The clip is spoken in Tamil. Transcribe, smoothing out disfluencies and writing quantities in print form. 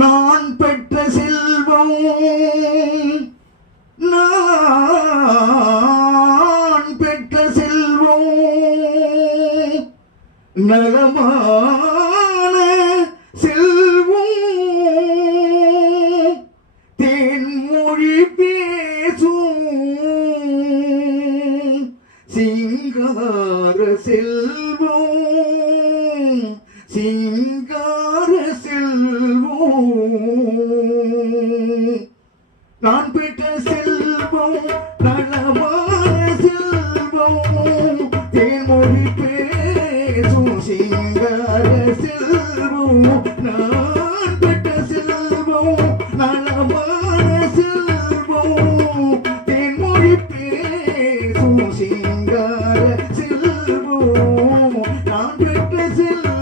நான் பெற்ற செல்வம் நான் பெற்ற செல்வம் நலமான செல்வம் தேன்மொழி பேசும் சிங்கார செல்வம் சிங்கார செல்வம் நான் பெற்ற செல்வம் நலமான செல்வம் தேன்மொழி பேசும் சிங்கார செல்வம் நான் பெற்ற செல்வம் நலமான செல்வம் தேன்மொழி பேசும் சிங்கார செல்வம் நான் பெற்ற செல்வம்